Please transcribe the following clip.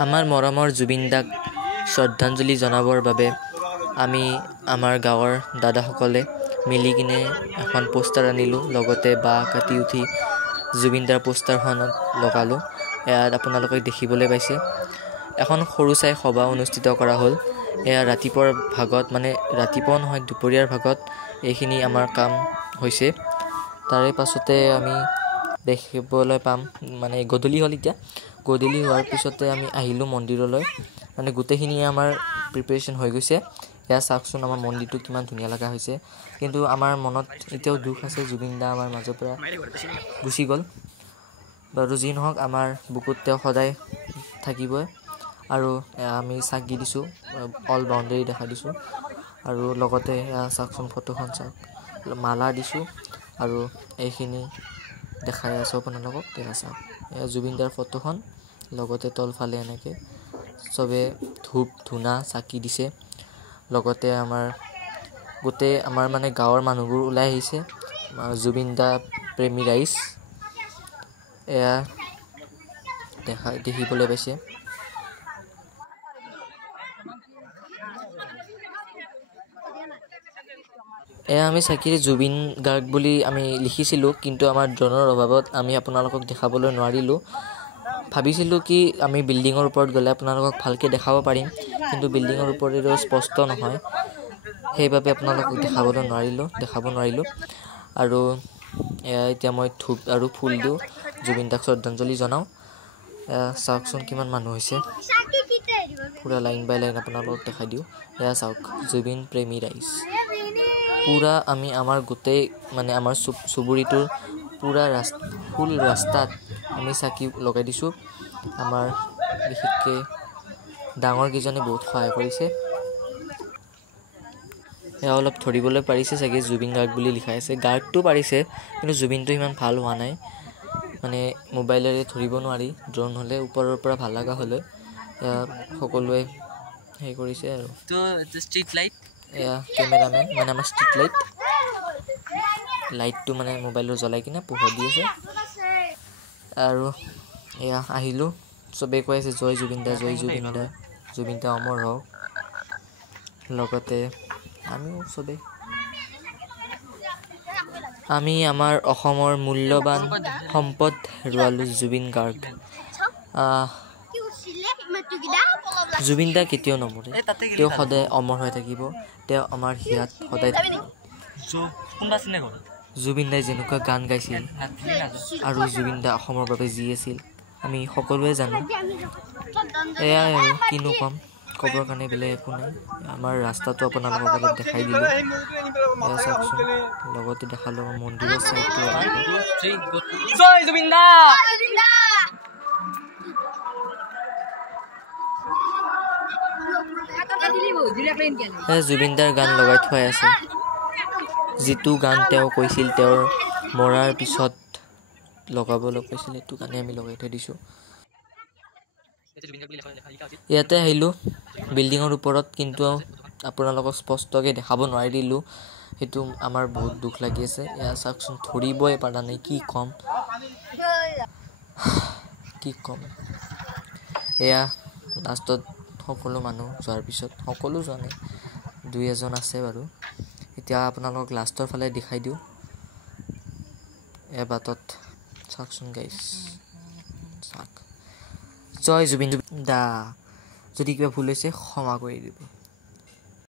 আমাৰ মৰমৰ জুবিন দাক শ্ৰদ্ধাঞ্জলি জনাবৰ বাবে আমি আমাৰ গাঁৱৰ দাদাসকলে মিলি কিনে এখন পোষ্টাৰ আনিলোঁ, লগতে বাঁহ কাটি উঠি জুবিন দাৰ পোষ্টাৰখনত লগালোঁ। ইয়াত আপোনালোকে দেখিবলৈ পাইছে এখন সৰু চাই সভা অনুষ্ঠিত কৰা হ'ল। এয়া ৰাতিপুৱাৰ ভাগত, মানে ৰাতিপুৱা নহয় দুপৰীয়াৰ ভাগত এইখিনি আমাৰ কাম হৈছে। তাৰে পাছতে আমি দেখিবলৈ পাম, মানে গধূলি হ'ল। এতিয়া গধূলি হোৱাৰ পিছতে আমি আহিলোঁ মন্দিৰলৈ, মানে গোটেইখিনি আমাৰ প্ৰিপেৰেশ্যন হৈ গৈছে। এয়া চাওকচোন আমাৰ মন্দিৰটো কিমান ধুনীয়া লগা হৈছে। কিন্তু আমাৰ মনত এতিয়াও দুখ আছে, জুবিন দা আমাৰ মাজৰ পৰা গুচি গ'ল। বাৰু যি নহওক, আমাৰ বুকুত তেওঁ সদায় থাকিবই। আৰু আমি চাকি দিছোঁ, অল বাউণ্ডেৰী দেখা দিছোঁ, আৰু লগতে এয়া চাওকচোন ফটোখন চাওক, মালা দিছোঁ আৰু এইখিনি দেখাই আছোঁ আপোনালোকক। এয়া চাওক, এয়া জুবিন দাৰ ফটোখন, লগতে তলফালে এনেকৈ চবে ধূপ ধূনা চাকি দিছে। লগতে আমাৰ গোটেই আমাৰ মানে গাঁৱৰ মানুহবোৰ ওলাই আহিছে, জুবিন দা প্ৰেমী ৰাইজ। এয়া দেখিবলৈ পাইছে। এয়া আমি চাকিৰে জুবিন গাৰ্গ বুলি আমি লিখিছিলোঁ, কিন্তু আমাৰ ড্ৰোনৰ অভাৱত আমি আপোনালোকক দেখাবলৈ নোৱাৰিলোঁ। ভাবিছিলোঁ কি আমি বিল্ডিঙৰ ওপৰত গ'লে আপোনালোকক ভালকৈ দেখাব পাৰিম, কিন্তু বিল্ডিঙৰ ওপৰেও স্পষ্ট নহয়, সেইবাবে আপোনালোকক দেখাব নোৱাৰিলোঁ। আৰু এতিয়া মই ধূপ আৰু ফুল দিওঁ, জুবিন দাক শ্ৰদ্ধাঞ্জলি জনাওঁ। চাওকচোন কিমান মানুহ হৈছে, পূৰা লাইন বাই লাইন আপোনালোকক দেখাই দিওঁ। এয়া চাওক, জুবিন প্ৰেমী ৰাইজ পূৰা আমি আমাৰ গোটেই মানে আমাৰ চুবুৰীটোৰ পূৰা ফুল ৰাস্তাত আমি চাকি লগাই দিছোঁ। আমাৰ বিশেষকৈ ডাঙৰকেইজনে বহুত সহায় কৰিছে। এয়া অলপ ধৰিবলৈ পাৰিছে চাগে, জুবিন গাৰ্গ বুলি লিখাই আছে। গাৰ্গটো পাৰিছে, কিন্তু জুবিনটো ইমান ভাল হোৱা নাই, মানে মোবাইলেৰে ধৰিব নোৱাৰি। ড্ৰোন হ'লে ওপৰৰ পৰা ভাল লগা হ'লে। সকলোৱে হেৰি কৰিছে আৰু ষ্ট্ৰীট লাইট, এয়া কেমেৰামেন, মানে আমাৰ ষ্ট্ৰীট লাইটটো মানে মোবাইলত জ্বলাই কিনে পোহৰ দি আছে। আৰু এয়া আহিলোঁ, চবেই কৈ আছে জয় জুবিন দা, জয় জুবিন দা, জুবিন দা অমৰ হওক। লগতে আমিও চবেই, আমি আমাৰ অসমৰ মূল্যৱান সম্পদ হেৰুৱালোঁ জুবিন গাৰ্গ। জুবিন দা কেতিয়াও নমৰে, তেওঁ সদায় অমৰ হৈ থাকিব, তেওঁ আমাৰ হিয়াত সদায় থাকিব। জুবিন দাই যেনেকুৱা গান গাইছিল আৰু জুবিন দা অসমৰ বাবে যি আছিল আমি সকলোৱে জানো। এয়াই আৰু কিনো ক'ম, ক'বৰ কাৰণে বেলেগ একো নাই। আমাৰ ৰাস্তাটো আপোনালোকক অলপ দেখাই দিলোঁ, এয়া চাওকচোন। লগতে দেখালোঁ আমাৰ মন্দিৰৰ চাইডটো। জুবিন দাৰ গান লগাই থোৱাই আছে, যিটো গান তেওঁ কৈছিল তেওঁৰ মৰাৰ পিছত লগাবলৈ কৈছিল, সেইটো গানে আমি লগাই থৈ দিছোঁ। ইয়াতে আহিলোঁ বিল্ডিঙৰ ওপৰত, কিন্তু আপোনালোকক স্পষ্টকৈ দেখাব নোৱাৰিলোঁ, সেইটো আমাৰ বহুত দুখ লাগি আছে। এয়া চাওকচোন, ধৰিবই পৰা নাই, কি ক'ম। এয়া লাষ্টত সকলো মানুহ যোৱাৰ পিছত, সকলো যোৱা নাই, দুই এজন আছে বাৰু। এতিয়া আপোনালোকক লাষ্টৰ ফালে দেখাই দিওঁ। বাটত চাওকচোন গাইছ, চাওক, জয় জুবিন দা। যদি কিবা ভুল হৈছে ক্ষমা কৰি দিব।